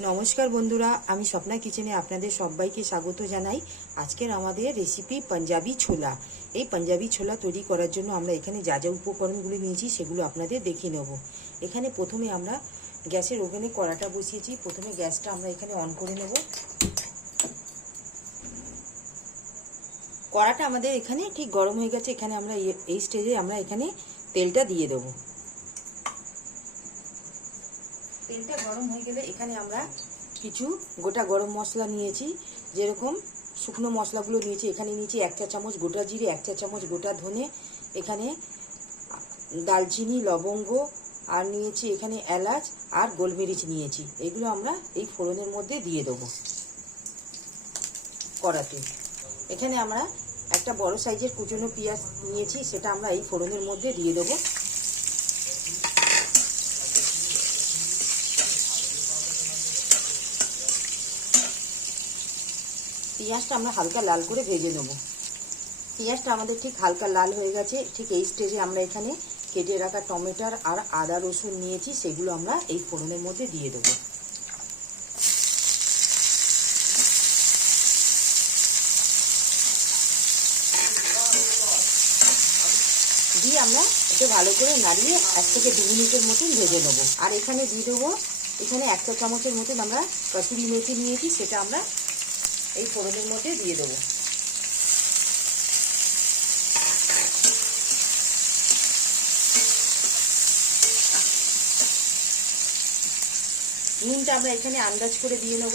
नमस्कार बंधुरा आमी स्वप्ना किचेने आपनादेर सबाइके स्वागत जानाई। आजकेर आमादेर रेसिपि पंजाबी छोला। এই पंजाबी छोला तैरी करार जोन्नो आमरा एखाने जा जा उपकरणगुलो नियेछि सेगुलो आपनादेर देखिए नेब। एखाने प्रथमे आमरा ग्यासेर ओभेने कड़ाटा बसिएछि। प्रथमे ग्यासटा आमरा एखाने अन करे नेब। कड़ाटा आमादेर एखाने ठीक गरम हये गेछे। एखाने आमरा এই स्टेजे आमरा एखाने तेलटा दिए देब। तेलटा गरम हो गेले एखाने आमरा किछु गोटा गरम मसला नियेछि, जेरकम शुकनो मसलागुलो नियेछि। एखाने नियेछि 1 चा चामच गोटा जिरे, 1 चा चामच गोटा धने, एखाने दालचिनी लवंग और नियेछि एखाने एलाच और गोलमरिच नियेछि। एगुलो आमरा এই फोड़নের মধ্যে দিয়ে দেব কড়াতে। এখানে আমরা একটা বড় সাইজের কুচনো পেঁয়াজ নিয়েছি, সেটা আমরা এই ফোড়নের মধ্যে দিয়ে দেব। পেঁয়াজটা আমরা হালকা লাল করে ভেজে নেব। পেঁয়াজটা আমাদের ঠিক হালকা লাল হয়ে গেছে। ঠিক এই স্টেজে আমরা এখানে কেটে রাখা টমেটো আর আদা রসুন নিয়েছি, সেগুলো আমরা এই ফোড়নের মধ্যে দিয়ে দেব। দিয়ে আমরা একটু ভালো করে নাড়িয়ে 1 থেকে 2 মিনিটের মতন ভেজে নেব। আর এখানে দিয়ে দেবো এখানে 1 চা চামচের মতন আমরা কসুরি মেথি নিয়েছি, সেটা আমরা এই ফোড়নের মধ্যে দিয়ে দেব। নুনটা আমরা এখানে আন্দাজ করে দিয়ে নেব।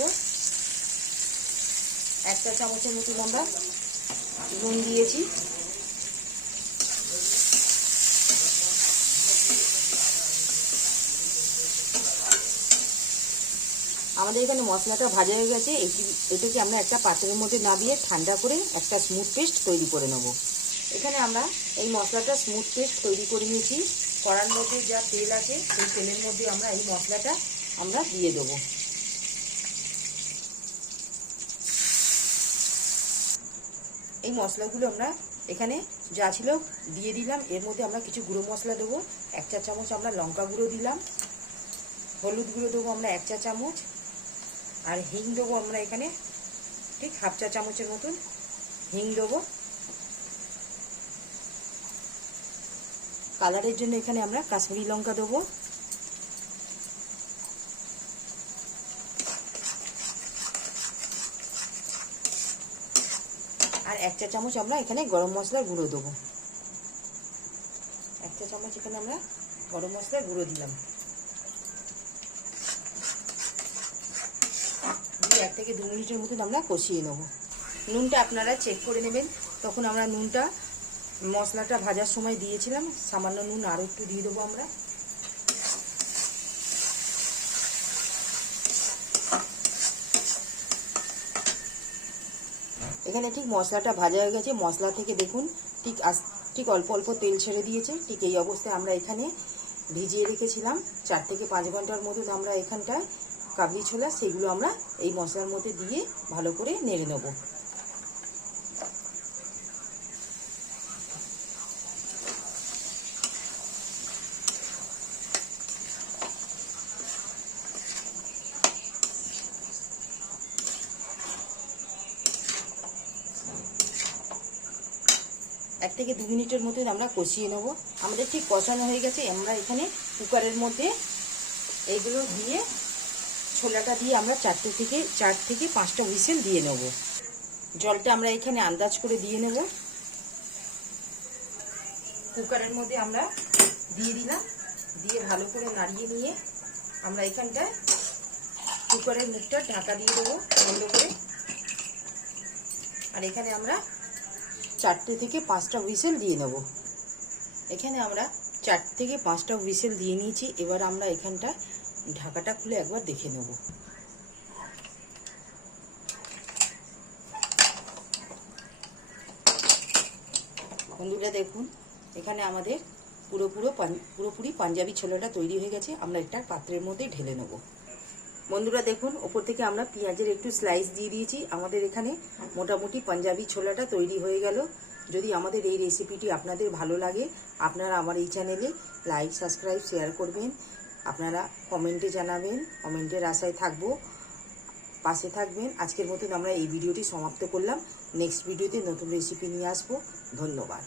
1 চা চামচের মতন আমরা নুন দিয়েছি। আমাদের এখানে মশলাটা ভাজা হয়ে গেছে। এটাকে আমরা একটা পাত্রের মধ্যে নামিয়ে ঠান্ডা করে একটা স্মুথ পেস্ট তৈরি করে নেব। এখানে আমরা এই মশলাটা স্মুথ পেস্ট তৈরি করে নিয়েছি। কড়ার মধ্যে যা তেল আছে সেই তেলের মধ্যে আমরা এই মশলাটা আমরা দিয়ে দেব। এই মশলাগুলো আমরা এখানে যা ছিল দিয়ে দিলাম। এর মধ্যে আমরা কিছু গুঁড়ো মশলা দেবো। 1 চা চামচ আমরা লঙ্কা গুঁড়ো দিলাম। হলুদ গুঁড়ো দেবো আমরা 1 চা চামচ। আর হিং দেবো আমরা এখানে ঠিক 1/2 চা চামচের মতন হিং দেবো। কালারের জন্য এখানে আমরা কাশ্মীরি লঙ্কা দেবো। আর 1 চা চামচ আমরা এখানে গরম মশলার গুঁড়ো দেবো। 1 চা চামচ এখানে আমরা গরম মশলার গুঁড়ো দিলাম। 1 থেকে 2 মিনিটের মতন আমরা কষিয়ে নেব। নুনটা আপনারা চেক করে নেবেন। তখন আমরা নুনটা মশলাটা ভাজার সময় দিয়েছিলাম, সামান্য নুন আরও একটু দিয়ে দেবো আমরা। এখানে ঠিক মশলাটা ভাজা হয়ে গেছে। মশলা থেকে দেখুন ঠিক অল্প অল্প তেল ছেড়ে দিয়েছে। ঠিক এই অবস্থায় আমরা এখানে ভিজিয়ে রেখেছিলাম 4 থেকে 5 ঘন্টার মতন আমরা এখানটায় কাবলি ছোলা, সেগুলো আমরা এই মশলার মধ্যে দিয়ে ভালো করে নেড়ে নেব। এক থেকে 2 মিনিটের মধ্যে আমরা কষিয়ে নেব। আমাদের ঠিক কষানো হয়ে গেছে। আমরা এখানে কুকারের মধ্যে এইগুলো দিয়ে ছোলাটা দিয়ে আমরা 4 থেকে 5টা হুইসেল দিয়ে নেব। জলটা আমরা এখানে আন্দাজ করে দিয়ে নেব। কুকারের মধ্যে আমরা দিয়ে দিলাম। দিয়ে ভালো করে নাড়িয়ে নিয়ে আমরা এখানটায় কুকারের মুখটা ঢাকা দিয়ে দেবো বন্ধ করে। আর এখানে আমরা 4 থেকে 5টা হুইসেল দিয়ে নেব। এখানে আমরা 4 থেকে 5টা হুইসেল দিয়ে নিয়েছি। এবার আমরা এখানটা ঢাকাটা খুলে একবার দেখে নেব। বন্ধুরা দেখুন, এখানে আমাদের পুরোপুরি পাঞ্জাবি ছোলাটা তৈরি হয়ে গেছে। আমরা একটা পাত্রের মধ্যে ঢেলে নেব। বন্ধুরা দেখুন, ওপর থেকে আমরা পেঁয়াজের একটু স্লাইস দিয়ে দিয়েছি। আমাদের এখানে মোটামুটি পাঞ্জাবি ছোলাটা তৈরি হয়ে গেল। যদি আমাদের এই রেসিপিটি আপনাদের ভালো লাগে, আপনারা আমার এই চ্যানেলে লাইক, সাবস্ক্রাইব, শেয়ার করবেন। আপনারা কমেন্টে জানাবেন, কমেন্টের আশায় থাকবো, পাশে থাকবেন। আজকের মতন আমরা এই ভিডিওটি সমাপ্ত করলাম। নেক্সট ভিডিওতে নতুন রেসিপি নিয়ে আসবো। ধন্যবাদ।